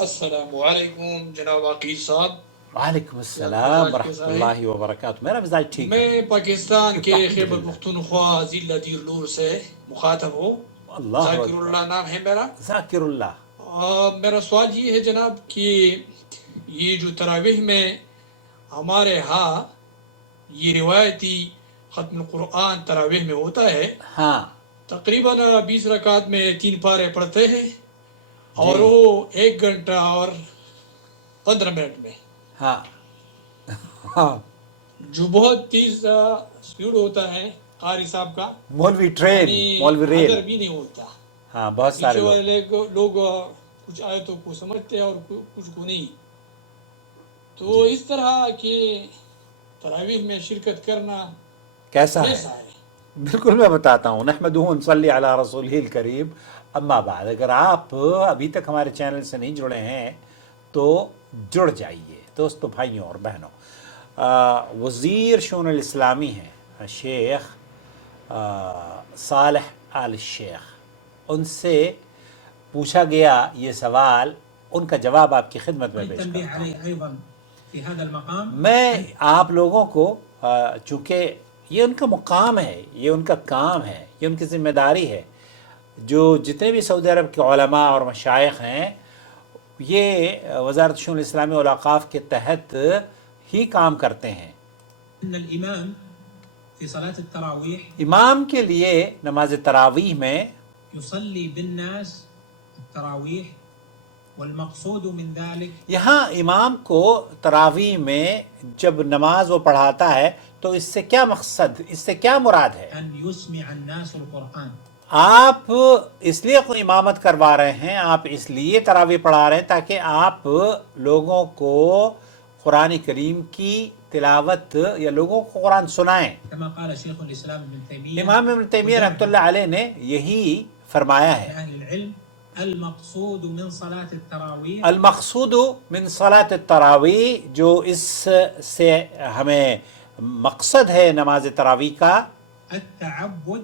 السلام علیکم جناب عقیل صاحب، وعلیکم کیا السلام مزاج کیسا ورحمۃ ہے؟ اللہ وبرکاتہ. میرا مزاج ٹھیک ہے میں پاکستان کے الحمد خیبر للہ. پختونخوا ضلع دیر سے مخاطب ہوں. اللہ ذاکر اکبر. اللہ نام ہے میرا. ذاکر اللہ. میرا سوال یہ ہے جناب کہ یہ جو تراویح میں ہمارے ہاں یہ روایتی ختم القرآن تراویح میں ہوتا ہے، ہاں تقریباً 20 رکعت میں 3 پارے پڑھتے ہیں اور جی. وہ 1 گھنٹہ اور 15 منٹ میں، ہاں ہاں. جو بہت تیز سپیڈ ہوتا ہے قاری صاحب کا، مولوی ٹرین، یعنی مولوی ریل. حضر بھی نہیں ہوتا. ہاں بہت سارے پیچھے لوگ. والے لوگ کچھ آیتوں کو سمجھتے ہیں اور کچھ کو نہیں. تو جی اس طرح کہ تراویح میں شرکت کرنا کیسا ہے؟ کیسا ہے؟ بالکل میں بتاتا ہوں. نحمدہ ونصلی علی رسولہ الکریم. اما بعد، اگر آپ ابھی تک ہمارے چینل سے نہیں جڑے ہیں تو جڑ جائیے دوستو، بھائیوں اور بہنوں. وزیر شؤون الاسلامی ہیں شیخ صالح آل شیخ. ان سے پوچھا گیا یہ سوال، ان کا جواب آپ کی خدمت میں پیش کرتا ہوں. میں آپ لوگوں کو چونکہ یہ ان کا مقام ہے، یہ ان کا کام ہے، یہ ان کی ذمہ داری ہے. جو جتنے بھی سعودی عرب کے علماء اور مشائخ ہیں، یہ وزارت شؤون الاسلامی والاوقاف کے تحت ہی کام کرتے ہیں. ان الامام فی صلاة التراویح، امام کے لیے نماز تراویح میں یصلی بالناس التراویح والمقصود من ذلك، یہاں امام کو تراویح میں جب نماز وہ پڑھاتا ہے تو اس سے کیا مقصد، اس سے کیا مراد ہے؟ ان یسمع الناس القرآن، آپ اس لیے امامت کروا رہے ہیں، آپ اس لیے تراویح پڑھا رہے ہیں تاکہ آپ لوگوں کو قرآن کریم کی تلاوت یا لوگوں کو قرآن سنائیں. كما قال شیخ الاسلام ابن تیمیہ، امام ابن تیمیہ رحمۃ اللہ علیہ نے یہی فرمایا ہے. اہل العلم المقصود من صلاة التراویح، المقصود من صلاة التراویح، جو اس سے ہمیں مقصد ہے نماز تراویح کا، التعبد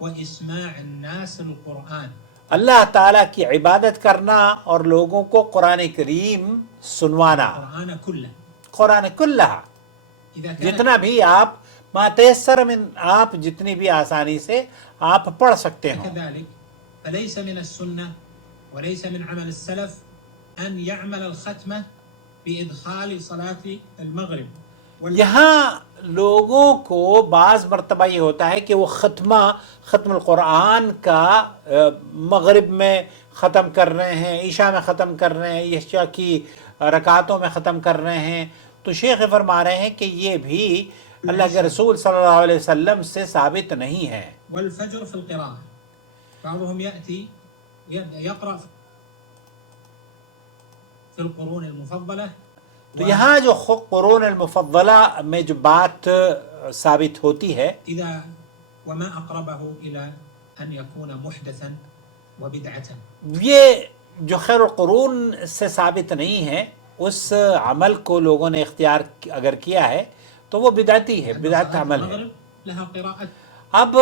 واسماع الناس القرآن، اللہ تعالیٰ کی عبادت کرنا اور لوگوں کو قرآن کریم سنوانا. قرآن کلہ، قرآن کلہ، جتنا بھی آپ ما تیسر من، آپ جتنی بھی آسانی سے آپ پڑھ سکتے ہوں. فليس من السنة وليس من عمل السلف أن يعمل الختمة بإدخال صلاة المغرب. یہاں لوگوں کو بعض مرتبہ یہ ہوتا ہے کہ وہ ختم القرآن کا مغرب میں ختم کر رہے ہیں، عشاء میں ختم کر رہے ہیں، عشاء کی رکعتوں میں ختم کر رہے ہیں. تو شیخ فرما رہے ہیں کہ یہ بھی اللہ کے رسول صلی اللہ علیہ وسلم سے ثابت نہیں ہے. والفجر في القراءة بعضهم يأتي يقرأ في القرون المفضلة. تو یہاں جو قرون المفضلہ میں جو بات ثابت ہوتی ہے، اذا وما اقربه الى ان يكون محدثا وبدعة، یہ جو خیر القرون سے ثابت نہیں ہے، اس عمل کو لوگوں نے اختیار اگر کیا ہے تو وہ بدعتی ہے، بدعت عمل ہے. اب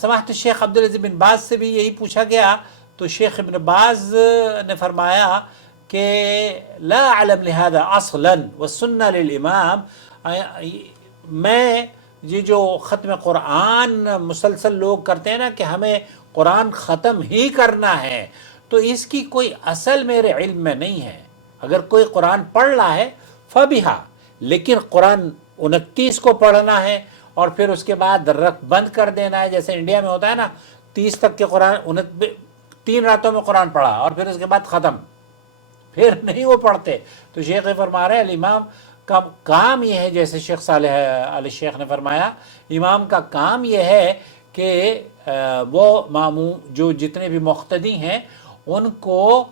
سماحت الشیخ عبدالعزیز بن باز سے بھی یہی پوچھا گیا تو شیخ ابن باز نے فرمایا کہ لا اعلم لہذا اصلا والسنہ للامام. میں یہ جو ختم قرآن مسلسل لوگ کرتے ہیں نا کہ ہمیں قرآن ختم ہی کرنا ہے، تو اس کی کوئی اصل میرے علم میں نہیں ہے. اگر کوئی قرآن پڑھ رہا ہے فبہا، لیکن قرآن 29 کو پڑھنا ہے اور پھر اس کے بعد رکھ بند کر دینا ہے، جیسے انڈیا میں ہوتا ہے نا 30 تک کے قرآن، 3 راتوں میں قرآن پڑھا اور پھر اس کے بعد ختم، پھر نہیں وہ پڑھتے. تو شیخ فرما رہے ہیں الامام کا کام یہ ہے، جیسے شیخ صالح علی شیخ نے فرمایا، امام کا کام یہ ہے کہ وہ ماموم جو جتنے بھی مقتدی ہیں ان کو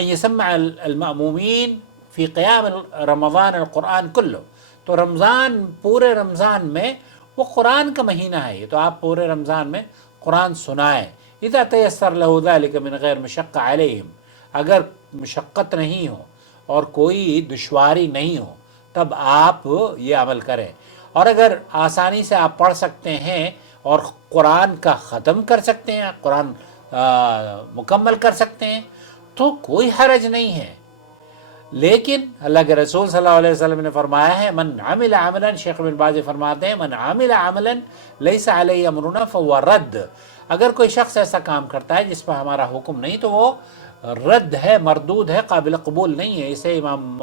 یسمع المأمومین فی قیام رمضان القرآن کلو. تو رمضان، پورے رمضان میں، وہ قرآن کا مہینہ ہے یہ، تو آپ پورے رمضان میں قرآن سنائیں. اذا تیسر لہ ذلک من غیر مشقہ علیہم، اگر مشقت نہیں ہو اور کوئی دشواری نہیں ہو تب آپ یہ عمل کریں. اور اگر آسانی سے آپ پڑھ سکتے ہیں اور قرآن کا ختم کر سکتے ہیں، قرآن مکمل کر سکتے ہیں، تو کوئی حرج نہیں ہے. لیکن اللہ کے رسول صلی اللہ علیہ وسلم نے فرمایا ہے من عمل عملا، شیخ بن باز فرماتے ہیں من عمل عملا لیس علیہ امرنا فہو رد. اگر کوئی شخص ایسا کام کرتا ہے جس پر ہمارا حکم نہیں تو وہ رد ہے، مردود ہے، قابل قبول نہیں ہے. اسے امام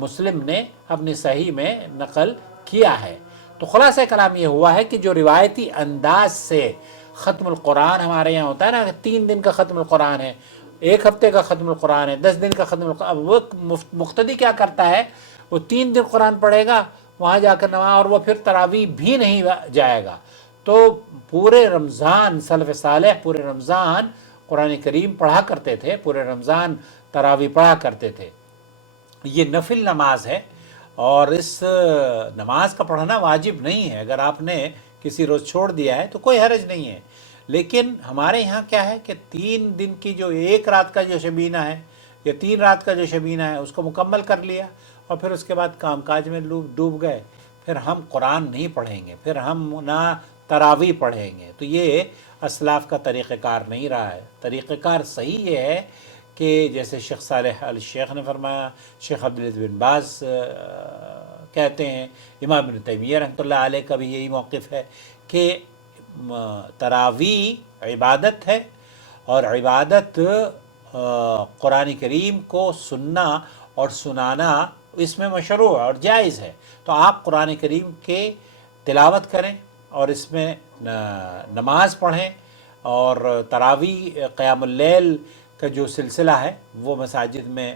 مسلم نے اپنی صحیح میں نقل کیا ہے. تو خلاصہ کلام یہ ہوا ہے کہ جو روایتی انداز سے ختم القرآن ہمارے یہاں ہوتا ہے نا، 3 دن کا ختم القرآن ہے، 1 ہفتے کا ختم القرآن ہے، 10 دن کا ختم القرآن. اب وہ مقتدی کیا کرتا ہے، وہ 3 دن قرآن پڑھے گا، وہاں جا کر نماز، اور وہ پھر تراویح بھی نہیں جائے گا. تو پورے رمضان سلف صالح پورے رمضان قرآن کریم پڑھا کرتے تھے، پورے رمضان تراویح پڑھا کرتے تھے. یہ نفل نماز ہے اور اس نماز کا پڑھنا واجب نہیں ہے. اگر آپ نے کسی روز چھوڑ دیا ہے تو کوئی حرج نہیں ہے. لیکن ہمارے یہاں کیا ہے کہ 3 دن کی جو 1 رات کا جو شبینہ ہے یا 3 رات کا جو شبینہ ہے اس کو مکمل کر لیا اور پھر اس کے بعد کام کاج میں ڈوب گئے. پھر ہم قرآن نہیں پڑھیں گے، پھر ہم نہ تراویح پڑھیں گے. تو یہ اسلاف کا طریقہ کار نہیں رہا ہے. طریقہ کار صحیح یہ ہے کہ جیسے شیخ صالح علی شیخ نے فرمایا، شیخ عبدالعزیز بن باز کہتے ہیں، امام ابن تیمیہ رحمۃ اللہ علیہ کا بھی یہی موقف ہے کہ تراویح عبادت ہے اور عبادت قرآن کریم کو سننا اور سنانا اس میں مشروع اور جائز ہے. تو آپ قرآن کریم کے تلاوت کریں اور اس میں نماز پڑھیں اور تراویح قیام اللیل کا جو سلسلہ ہے وہ مساجد میں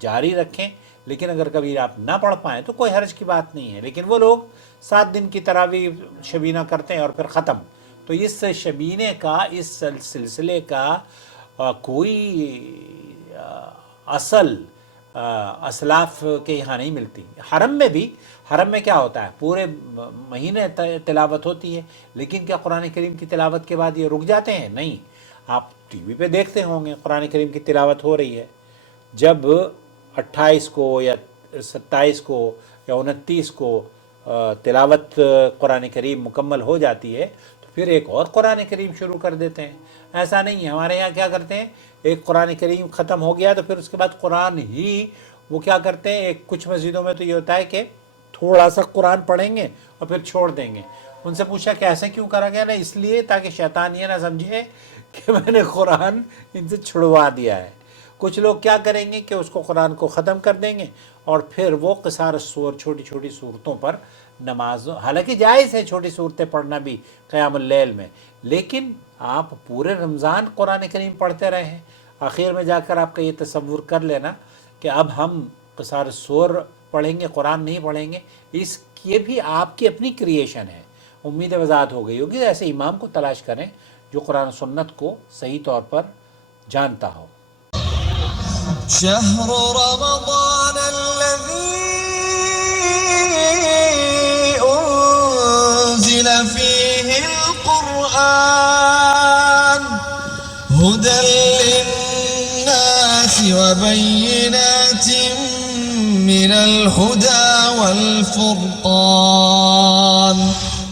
جاری رکھیں. لیکن اگر کبھی آپ نہ پڑھ پائیں تو کوئی حرج کی بات نہیں ہے. لیکن وہ لوگ 7 دن کی تراویح شبینہ کرتے ہیں اور پھر ختم. تو اس شبینے کا، اس سلسلے کا کوئی اصل اسلاف کے یہاں نہیں ملتی. حرم میں کیا ہوتا ہے، پورے مہینے تلاوت ہوتی ہے. لیکن کیا قرآن کریم کی تلاوت کے بعد یہ رک جاتے ہیں؟ نہیں. آپ ٹی وی پہ دیکھتے ہوں گے قرآن کریم کی تلاوت ہو رہی ہے، جب 28 کو یا 27 کو یا 29 کو تلاوت قرآن کریم مکمل ہو جاتی ہے تو پھر ایک اور قرآن کریم شروع کر دیتے ہیں. ایسا نہیں ہے. ہمارے یہاں کیا کرتے ہیں، ایک قرآن کریم ختم ہو گیا تو پھر اس کے بعد قرآن ہی وہ کیا کرتے ہیں، کچھ مسجدوں میں تو یہ ہوتا ہے کہ تھوڑا سا قرآن پڑھیں گے اور پھر چھوڑ دیں گے. ان سے پوچھا کہ ایسے کیوں کرا گیا؟ نا اس لیے تاکہ شیطان یہ نہ سمجھے کہ میں نے قرآن ان سے چھڑوا دیا ہے. کچھ لوگ کیا کریں گے کہ اس کو قرآن کو ختم کر دیں گے اور پھر وہ قصار السور چھوٹی چھوٹی صورتوں پر نماز، حالانکہ جائز ہے چھوٹی صورتیں پڑھنا بھی قیام اللیل میں، لیکن آپ پورے رمضان قرآن کریم پڑھتے رہے ہیں. آخر میں جا کر آپ کا یہ تصور کر لینا کہ اب ہم قصار السور پڑھیں گے، قرآن نہیں پڑھیں گے، یہ بھی آپ کی اپنی کریشن ہے. امید وضاحت ہو گئی ہوگی. ایسے امام کو تلاش کریں جو قرآن سنت کو صحیح طور پر جانتا ہو. شهر رمضان الذي أنزل فيه القرآن هدى للناس وبينات من الهدى والفرقان